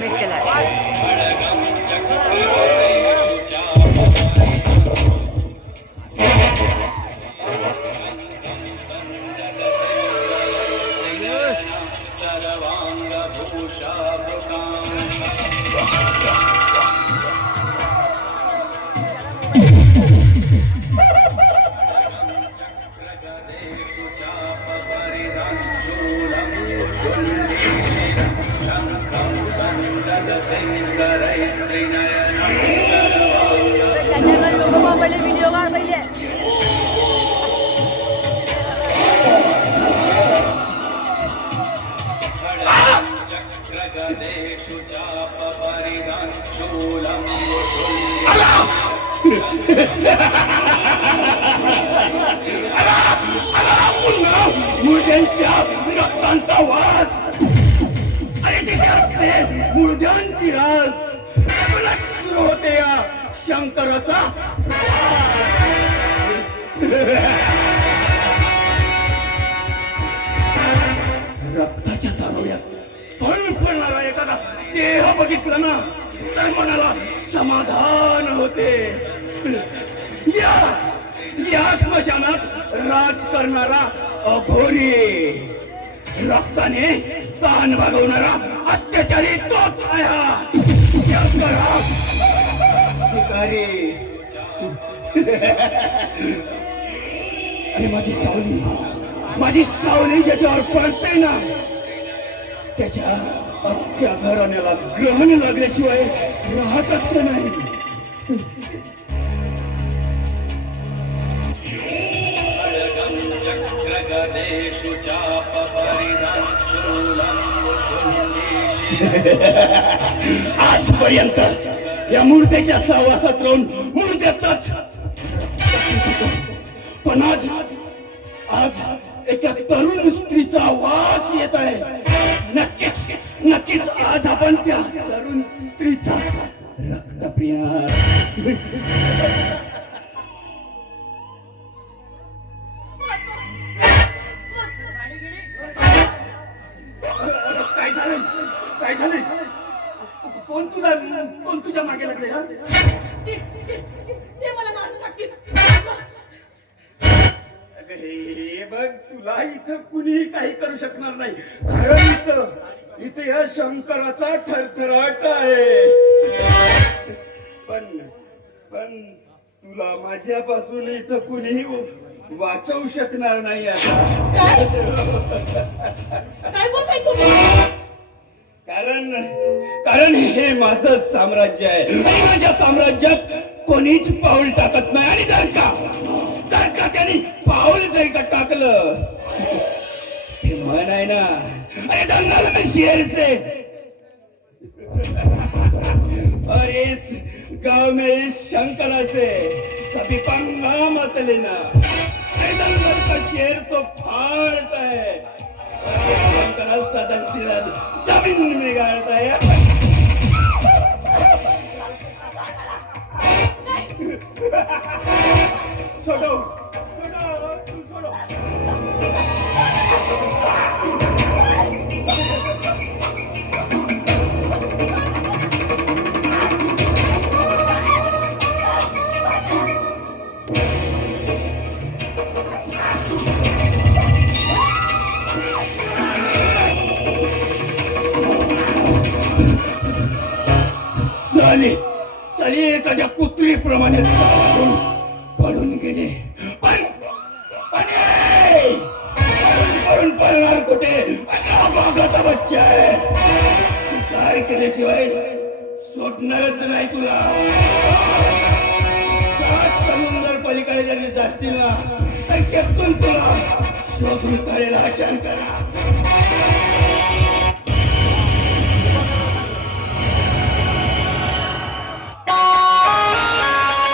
Miss केलाय. Video काढ पहिले. मुर्द्यांच्या रक्तांचा वास आणि जिथे असते मुर्द्यांची रास सुरू होते या शंकराचा रक्ताच्या तारुड्यात फळफळणारा एखादा देह बघितला ना तर मनाला समाधान होते. या स्मशानात राज करणारा अघोरी, रक्ताने ताण भागवणारा अत्याचारी तोच आहे हा शंकरा शिकारी. आणि माझी सावली ज्याच्यावर पडते ना त्याच्या अख्ख्या घराण्याला ग्रहण लागल्याशिवाय राहतच नाही. आजपर्यंत या मूर्तीच्या सहवासात राहून मूर्त्याचाच पण आज एका तरुण स्त्रीचा वास येत आहे. नक्कीच आज आपण त्या तरुण स्त्रीचा रक्तप्रिय काय झालं कोण तुझ्या मागे लागले? ते मला मारून टाकतील. हे बघ तुला इथं कुणीही काही करू शकणार नाही. कारण इथे या शंकराचा थरथराट आहे. पण तुला माझ्यापासून इथं कुणीही वाचवू शकणार नाही. आता काय बोलताय तुम्ही? कारण हे माझं साम्राज्य आहे आणि माझ्या साम्राज्यात कोणीच पाऊल टाकत नाही. आणि जर का त्यांनी पाऊल जर का टाकलं ते म्हण आहे ना, अरे जंगल में शेर से और इस गांव में इस शंकरा से कभी पंगा मत लेना. अरे जंगल का शेर तो फाड़ता है, शंकरा सदा जमीन में गाड़ता है. छोड़ो तू छोड़ो. साली एखाद्या कुत्रीप्रमाणे पळून गेले. पण पळणार कुठे? बागाचा बच्चा आहे. काय केल्याशिवाय सोडणारच नाही तुला. समुद्र पलीकडे जरी जाशील ना तर केतून तुला शोधून कळेल हा शंकरा.